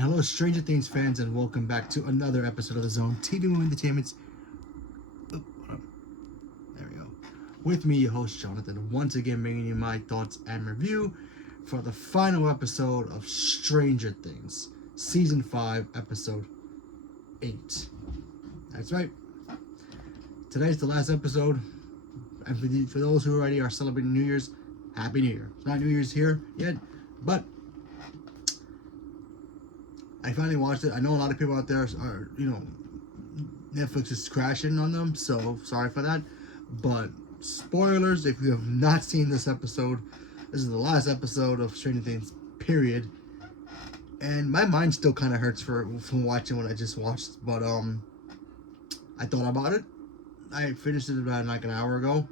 Hello, Stranger Things fans, and welcome back to another episode of the Zone TV Movie Entertainment's. Oh, hold up. There we go. With me, your host Jonathan, once again bringing you my thoughts and review for the final episode of Stranger Things, Season 5, Episode 8. That's right. Today's the last episode, and for those who already are celebrating New Year's, Happy New Year. It's not New Year's here yet, but I finally watched it. I know a lot of people out there are, Netflix is crashing on them, so sorry for that. But spoilers, if you have not seen this episode, this is the last episode of Stranger Things, period. And my mind still kind of hurts from watching what I just watched. But I thought about it. I finished it about like an hour ago.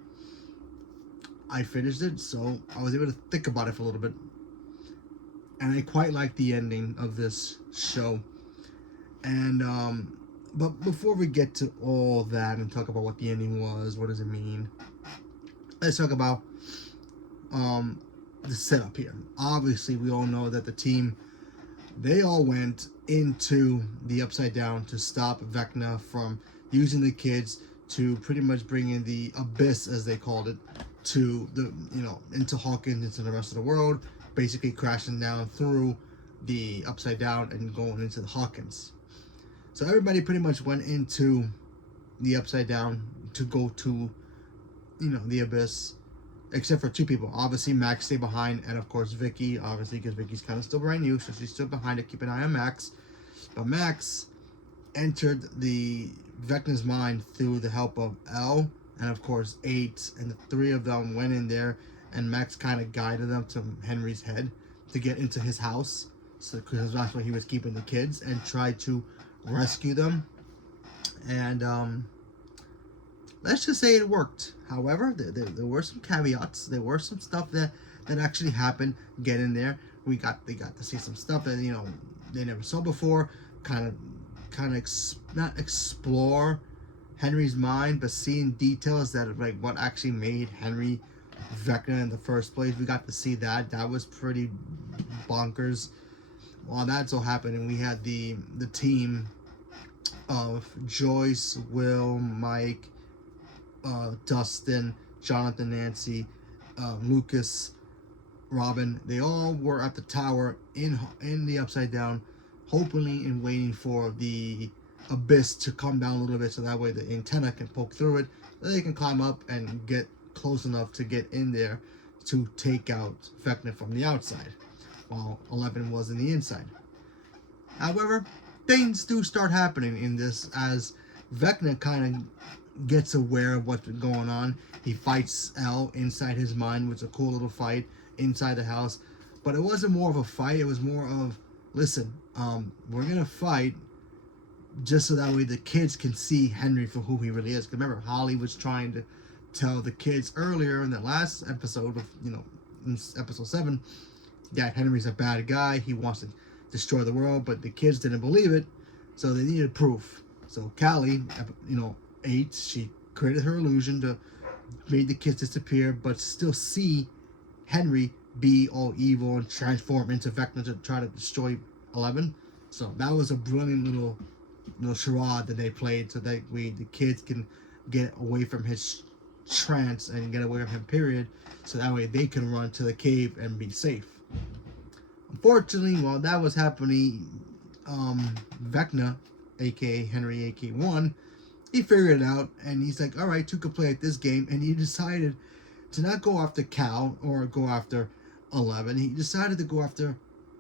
I finished it, so I was able to think about it for a little bit. And I quite like the ending of this show. And but before we get to all that and talk about what the ending was, what does it mean, let's talk about the setup here. Obviously, we all know that the team, they all went into the Upside Down to stop Vecna from using the kids to pretty much bring in the abyss, as they called it, to the into Hawkins, into the rest of the world, basically crashing down through the Upside Down and going into the Hawkins. So everybody pretty much went into the Upside Down to go to, the abyss, except for two people. Obviously, Max stayed behind, and of course Vicky, obviously, because Vicky's kind of still brand new, so she's still behind to keep an eye on Max. But Max entered the Vecna's mind through the help of Elle and of course 8, and the three of them went in there, and Max kind of guided them to Henry's head to get into his house, so because that's where he was keeping the kids, and tried to rescue them. And let's just say it worked. However, there were some caveats. There were some stuff that actually happened. Get in there. They got to see some stuff that they never saw before. Kind of not explore Henry's mind, but seeing details that like what actually made Henry Vecna in the first place. We got to see that. That was pretty bonkers. While that's all happening, we had the team of Joyce, Will, Mike, Dustin, Jonathan, Nancy, Lucas, Robin. They all were at the tower in the Upside Down, hoping and waiting for the abyss to come down a little bit, so that way the antenna can poke through it, so they can climb up and get close enough to get in there to take out Vecna from the outside, while 11 was in the inside. However, things do start happening in this as Vecna kind of gets aware of what's going on. He fights Elle inside his mind, which is a cool little fight inside the house. But it wasn't more of a fight. It was more of, listen, we're going to fight just so that way the kids can see Henry for who he really is. Because remember, Holly was trying to tell the kids earlier in the last episode of, in episode 7, that Henry's a bad guy. He wants to destroy the world, but the kids didn't believe it, so they needed proof. So Callie, 8, she created her illusion to make the kids disappear, but still see Henry be all evil and transform into Vecna to try to destroy 11. So that was a brilliant little charade that they played, so that the kids can get away from his trance and get away from him, period, so that way they can run to the cave and be safe. Unfortunately, while that was happening, Vecna, aka Henry, aka 1, he figured it out, and he's like, alright, 2 could play at this game, and he decided to not go after Cal or go after 11. He decided to go after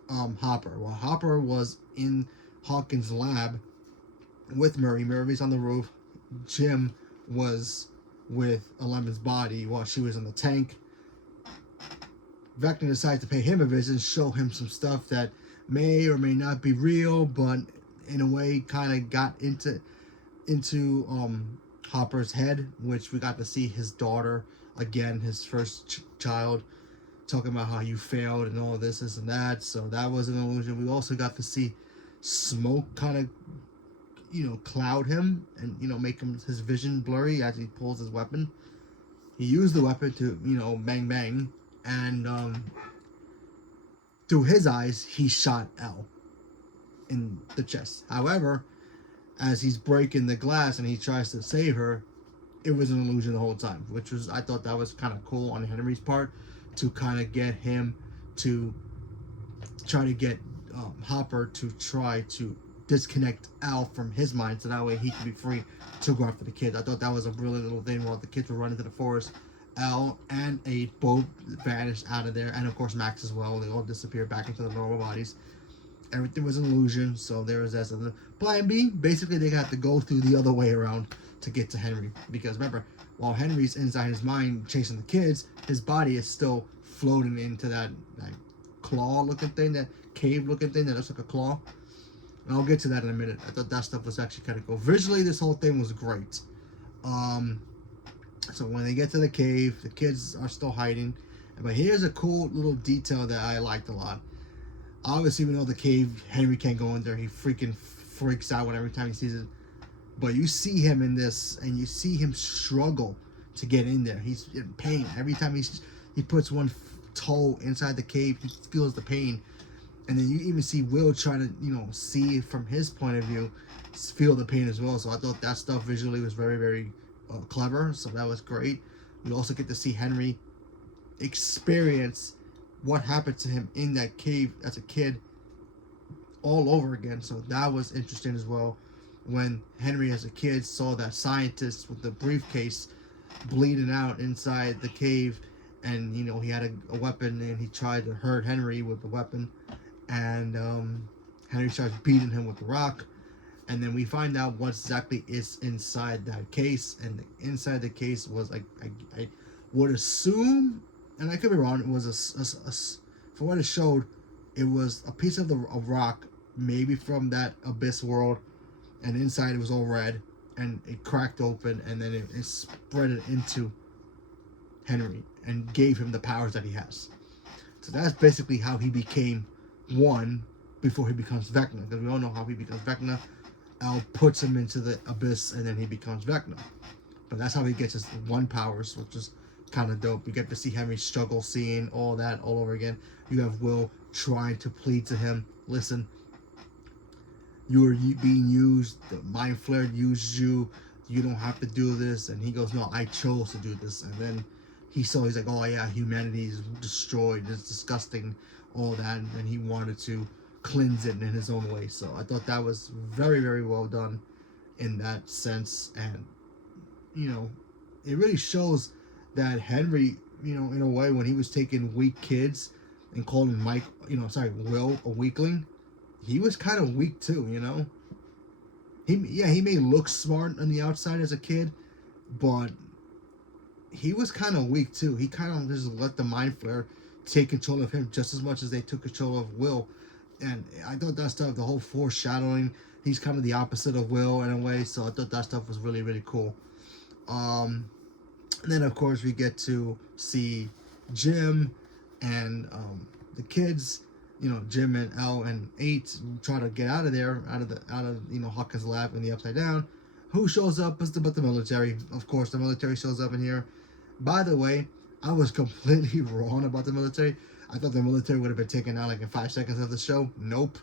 Hopper. While Hopper was in Hawkins' lab with Murray. Murray's on the roof. Jim was with 11's body while she was in the tank. Vecna decides to pay him a visit, show him some stuff that may or may not be real, but in a way kind of got into Hopper's head, which we got to see his daughter again, his first child, talking about how you failed and all of this and that. So that was an illusion. We also got to see Smoke kind of cloud him and make his vision blurry as he pulls his weapon. He used the weapon to bang bang, and through his eyes he shot Elle. in the chest. However, as he's breaking the glass and he tries to save her, it was an illusion the whole time, which was, I thought that was kind of cool on Henry's part to kind of get him to try to get Hopper to try to disconnect Al from his mind so that way he can be free to go after the kids. I thought that was a really little thing while the kids were running to the forest. Al and Aid both vanished out of there, and of course Max as well. They all disappeared back into their normal bodies. Everything was an illusion, so there was that. So plan B, basically they got to go through the other way around to get to Henry. Because remember, while Henry's inside his mind chasing the kids, his body is still floating into that claw-looking thing, that cave-looking thing that looks like a claw. And I'll get to that in a minute. I thought that stuff was actually kind of cool. Visually, this whole thing was great. So when they get to the cave, the kids are still hiding. But here's a cool little detail that I liked a lot. Obviously, we know the cave, Henry can't go in there. He freaking freaks out every time he sees it. But you see him in this, and you see him struggle to get in there. He's in pain. Every time he puts one toe inside the cave, he feels the pain. And then you even see Will trying to, see from his point of view, feel the pain as well. So I thought that stuff visually was very, very clever. So that was great. We also get to see Henry experience what happened to him in that cave as a kid all over again. So that was interesting as well. When Henry as a kid saw that scientist with the briefcase bleeding out inside the cave, and he had a weapon, and he tried to hurt Henry with the weapon, and Henry starts beating him with the rock, and then we find out what exactly is inside that case. And inside the case was, I would assume, and I could be wrong, it was for what it showed, it was a piece of rock, maybe from that abyss world, and inside it was all red, and it cracked open, and then it spread it into Henry and gave him the powers that he has. So that's basically how he became one before he becomes Vecna, because we all know how he becomes Vecna. Al puts him into the abyss, and then he becomes Vecna. But that's how he gets his one powers, which is kind of dope. You get to see Henry struggle, seeing all that all over again. You have Will trying to plead to him, listen, you are being used, the Mind Flayer used you don't have to do this. And he goes, no, I chose to do this. And then he's like, oh yeah, humanity is destroyed, it's disgusting, all that, and he wanted to cleanse it in his own way. So I thought that was very, very well done in that sense. And it really shows that Henry, in a way, when he was taking weak kids and calling Will a weakling, he was kind of weak too. He may look smart on the outside as a kid, but he was kind of weak too. He kind of just let the Mind Flayer take control of him just as much as they took control of Will. And I thought that stuff, the whole foreshadowing, he's kind of the opposite of Will in a way. So I thought that stuff was really, really cool. And then of course we get to see Jim and the kids. Jim and Al and 8 try to get out of there, out of Hawkins' lab in the Upside Down. Who shows up but the military? Of course, the military shows up in here. By the way, I was completely wrong about the military. I thought the military would have been taken out like in 5 seconds of the show. Nope,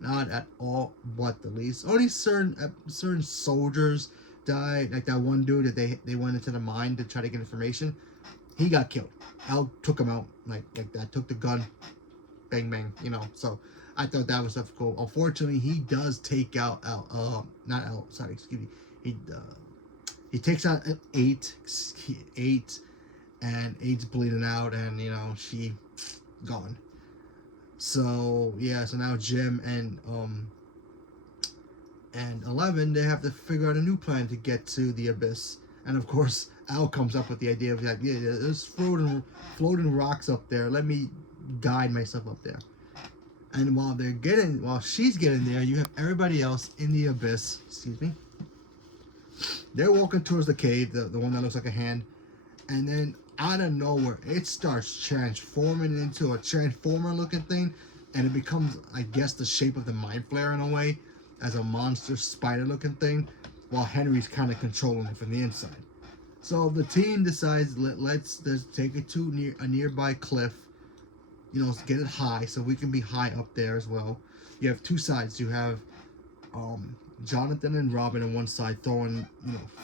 not at all, but the least. Only certain soldiers died. Like that one dude that they went into the mine to try to get information. He got killed. Al took him out like that. Took the gun. Bang bang. So I thought that was stuff cool. Unfortunately, he does take out not Al. Sorry, excuse me. He takes out 8, and 8's bleeding out, and she gone. So yeah, so now Jim and 11, they have to figure out a new plan to get to the abyss. And of course, Al comes up with the idea of like, yeah, there's floating rocks up there. Let me guide myself up there. And while she's getting there, you have everybody else in the abyss. Excuse me. They're walking towards the cave, the one that looks like a hand, and then out of nowhere, it starts transforming into a transformer-looking thing, and it becomes, I guess, the shape of the Mind Flayer in a way, as a monster spider-looking thing, while Henry's kind of controlling it from the inside. So the team decides, let's take it to a nearby cliff, get it high so we can be high up there as well. You have two sides. You have Jonathan and Robin on one side throwing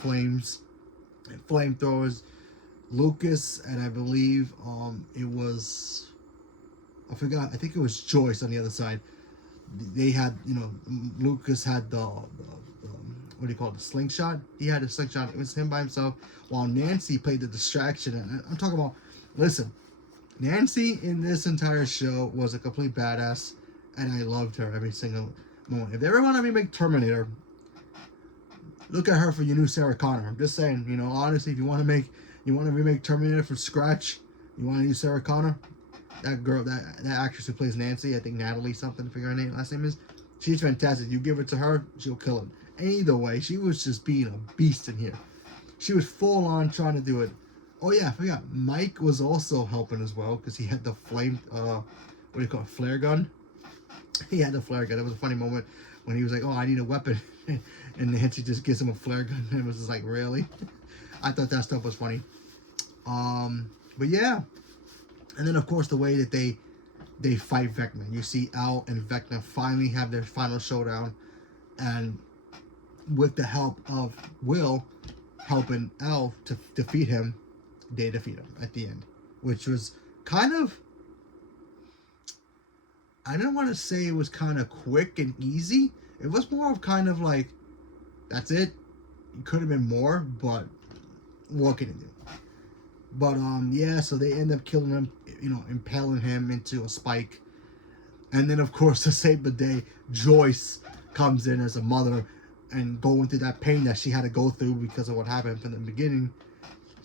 flames and flamethrowers. Lucas and I believe it was I forgot. I think it was Joyce on the other side. They had Lucas had the what do you call it, the slingshot. He had a slingshot. It was him by himself, while Nancy played the distraction. And I'm talking about, listen, Nancy in this entire show was a complete badass, and I loved her every single moment. If they ever want to remake Terminator, look at her for your new Sarah Connor. I'm just saying, honestly, if you want to remake Terminator from scratch, you want to use Sarah Connor, that girl, that actress who plays Nancy, I think Natalie something, I forget her last name is, she's fantastic. You give it to her, she'll kill it. Either way, she was just being a beast in here. She was full on trying to do it. Oh yeah, I forgot. Mike was also helping as well because he had the flame, what do you call it, flare gun? He had the flare gun. It was a funny moment when he was like, "Oh, I need a weapon," and Nancy just gives him a flare gun, and it was just like, really? I thought that stuff was funny. But yeah, and then of course the way that they fight Vecna. You see Al and Vecna finally have their final showdown, and with the help of Will helping Al to defeat him, they defeat him at the end, which was kind of, I don't want to say it was kind of quick and easy. It was more of kind of like, that's it. It could have been more, but what can you do? But yeah, so they end up killing him, impaling him into a spike. And then of course to save the day, Joyce comes in as a mother and going through that pain that she had to go through because of what happened from the beginning.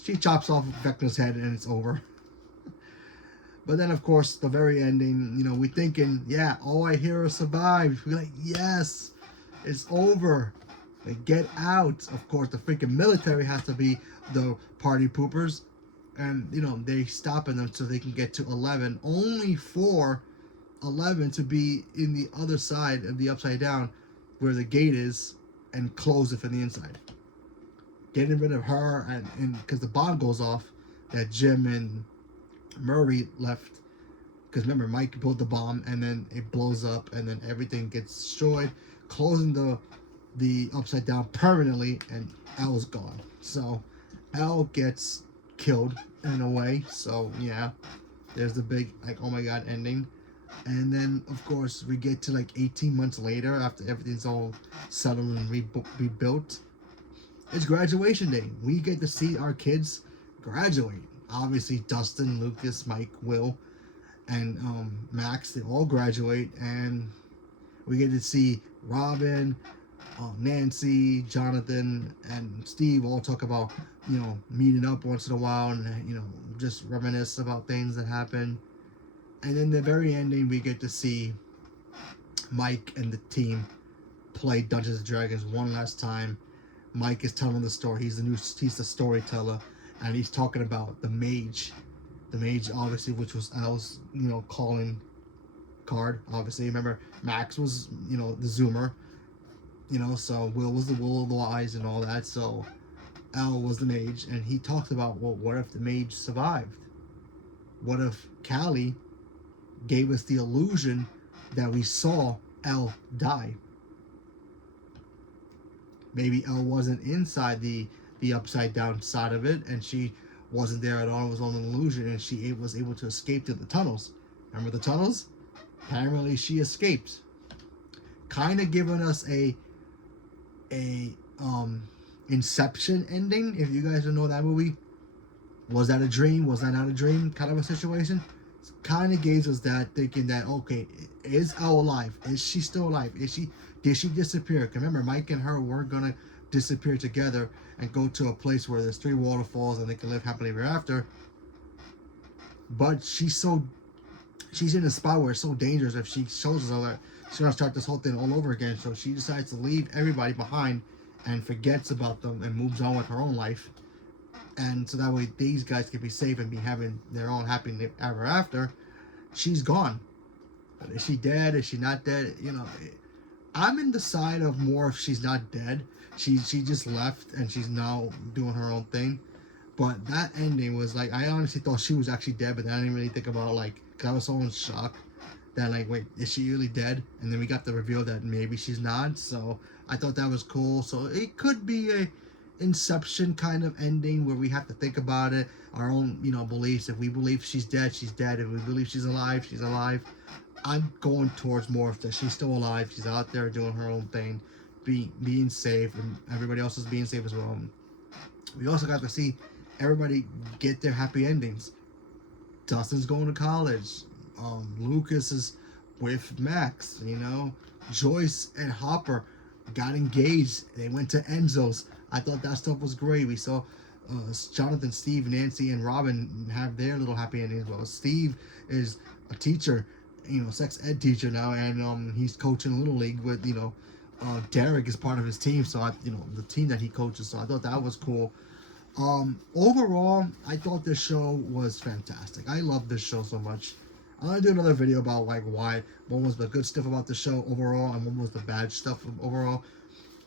She chops off Vecna's head and it's over. But then of course the very ending, we're thinking, yeah, all our heroes survived. We're like, yes, it's over. Like, get out. Of course the freaking military has to be the party poopers. And they stopping them so they can get to 11, only for 11 to be in the other side of the upside down where the gate is and close it from the inside. Getting rid of her, and because the bomb goes off that Jim and Murray left, because remember Mike built the bomb and then it blows up and then everything gets destroyed, closing the upside down permanently, and Al's gone. So Al gets killed in a way. So yeah, there's the big oh my god ending. And then of course we get to 18 months later, after everything's all settled and rebuilt. It's graduation day. We get to see our kids graduate. Obviously Dustin, Lucas, Mike, Will, and Max, they all graduate, and we get to see Robin, Nancy, Jonathan, and Steve all talk about meeting up once in a while and just reminisce about things that happen. And then the very ending, we get to see Mike and the team play Dungeons and Dragons one last time. Mike is telling the story. He's the storyteller, and he's talking about the mage. The mage, obviously, which was Al's calling card. Obviously, remember Max was the zoomer. So Will was the will of the wise and all that. So Al was the mage, and he talked about, well, what if the mage survived? What if Callie gave us the illusion that we saw Al die? Maybe Elle wasn't inside the upside down side of it, and she wasn't there at all. It was all an illusion, and she was able to escape through the tunnels. Remember the tunnels? Apparently she escaped. Kind of giving us a Inception ending, if you guys don't know that movie. Was that a dream? Was that not a dream? Kind of a situation. Kind of gave us that, thinking that, okay, is Elle alive? Is she still alive? Did she disappear? 'Cause remember, Mike and her were gonna disappear together and go to a place where there's 3 waterfalls and they can live happily ever after. But she's in a spot where it's so dangerous. If she shows us all that, she's gonna start this whole thing all over again. So she decides to leave everybody behind and forgets about them and moves on with her own life. And so that way these guys can be safe and be having their own happy ever after. She's gone. But is she dead? Is she not dead? I'm in the side of more if she's not dead. She just left and she's now doing her own thing. But that ending was I honestly thought she was actually dead, but then I didn't really think about I was so in shock that, like, wait, is she really dead? And then we got the reveal that maybe she's not. So I thought that was cool. So it could be a Inception kind of ending where we have to think about it, our own, beliefs. If we believe she's dead, she's dead. If we believe she's alive, she's alive. I'm going towards more of that she's still alive. She's out there doing her own thing, being safe, and everybody else is being safe as well. We also got to see everybody get their happy endings. Dustin's going to college. Lucas is with Max. Joyce and Hopper got engaged. They went to Enzo's. I thought that stuff was great. We saw Jonathan, Steve, Nancy, and Robin have their little happy ending as well. Steve is a teacher, sex ed teacher now, and he's coaching Little League with, Derek is part of his team, so the team that he coaches. So I thought that was cool. Overall, I thought this show was fantastic. I love this show so much. I'm gonna do another video about what was the good stuff about the show overall and what was the bad stuff overall.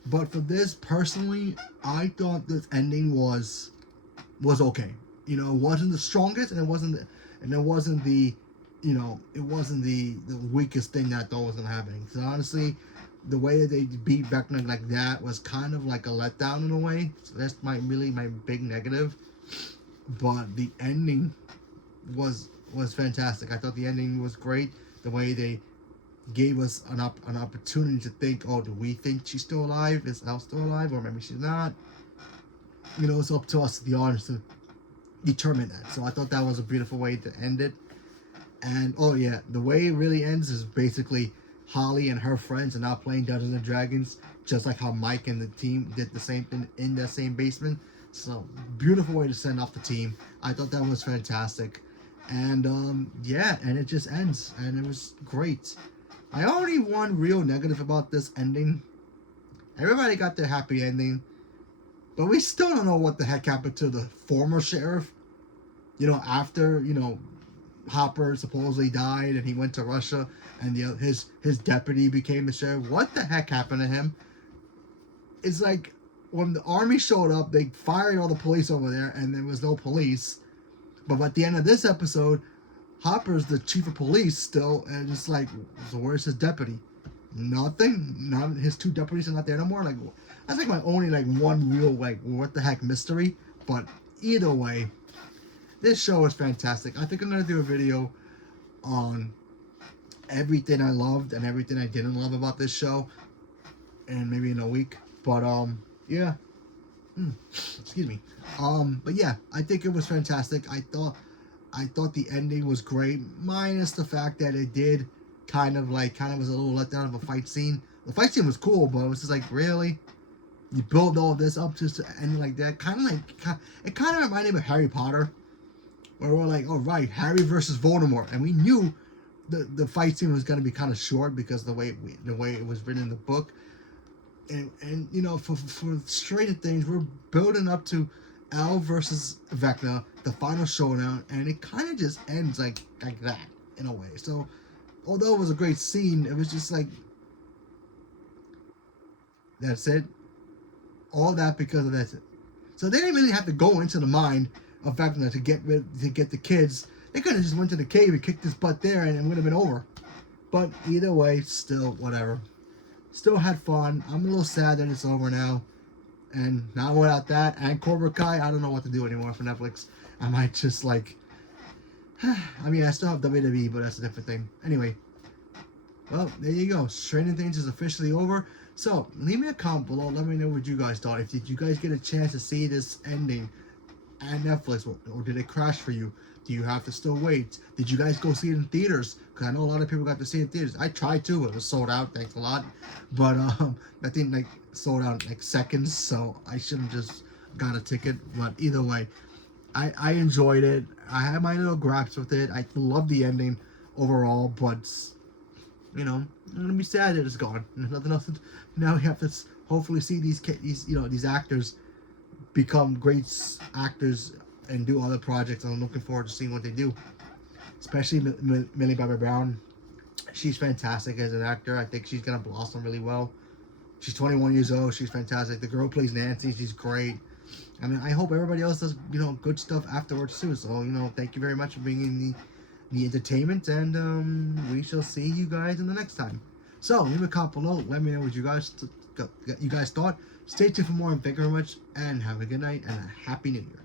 But for this, personally, I thought this ending was okay. It wasn't the strongest, and it wasn't the weakest thing that I thought was gonna happen. So honestly, the way that they beat Vecna like that was kind of like a letdown in a way. So that's my big negative. But the ending was fantastic. I thought the ending was great. The way they gave us an opportunity to think, oh, do we think she's still alive? Is Elle still alive? Or maybe she's not. It's up to us, the audience, to determine that. So I thought that was a beautiful way to end it. And, oh yeah, the way it really ends is basically Holly and her friends are now playing Dungeons and Dragons, just like how Mike and the team did the same thing in that same basement. So, beautiful way to send off the team. I thought that was fantastic. And, yeah, and it just ends. And it was great. My only one real negative about this ending, everybody got their happy ending, but we still don't know what the heck happened to the former sheriff. After, Hopper supposedly died and he went to Russia and his deputy became the sheriff. What the heck happened to him? It's like when the army showed up, they fired all the police over there and there was no police. But at the end of this episode, Hopper's the chief of police still, and it's like, so where's his deputy? Nothing. None. His two deputies are not there no more. Like, that's like my only one real what the heck mystery. But either way, this show is fantastic. I think I'm gonna do a video on everything I loved and everything I didn't love about this show, and maybe in a week. But yeah. Excuse me. But yeah, I think it was fantastic. I thought the ending was great, minus the fact that it did kind of was a little letdown of a fight scene. The fight scene was cool, but it was just like, really? You build all this up just to end like that? It kind of reminded me of Harry Potter, where we're like, oh right, Harry versus Voldemort, and we knew the fight scene was going to be kind of short because the way it was written in the book. And for straighter things, we're building up to Elle versus Vecna, the final showdown, and it kind of just ends like that in a way. So, although it was a great scene, it was just like, that's it. All that because of that. So they didn't really have to go into the mind of Vecna to get the kids. They could have just went to the cave and kicked his butt there, and it would have been over. But either way, still whatever. Still had fun. I'm a little sad that it's over now. And now without that and Cobra Kai, I don't know what to do anymore for Netflix. I might just I still have WWE, but that's a different thing. Anyway, well, there you go. Stranger Things is officially over. So, leave me a comment below. Let me know what you guys thought. Did you guys get a chance to see this ending at Netflix, or did it crash for you? Do you have to still wait? Did you guys go see it in theaters? Because I know a lot of people got to see it in theaters. I tried to. It was sold out. Thanks a lot. But I think sold out in seconds. So I should have just got a ticket. But either way, I enjoyed it. I had my little gripes with it. I love the ending overall. But, I'm going to be sad that it's gone. There's nothing else. Now we have to hopefully see these actors become great actors and do other projects. I'm looking forward to seeing what they do, especially Millie Bobby Brown. She's fantastic as an actor. I think she's gonna blossom really well. She's 21 years old. She's fantastic. The girl plays Nancy. She's great. I mean, I hope everybody else does good stuff afterwards too. So thank you very much for bringing the entertainment, and we shall see you guys in the next time. So leave a comment below. Let me know what you guys thought. Stay tuned for more. And thank you very much, and have a good night and a happy New Year.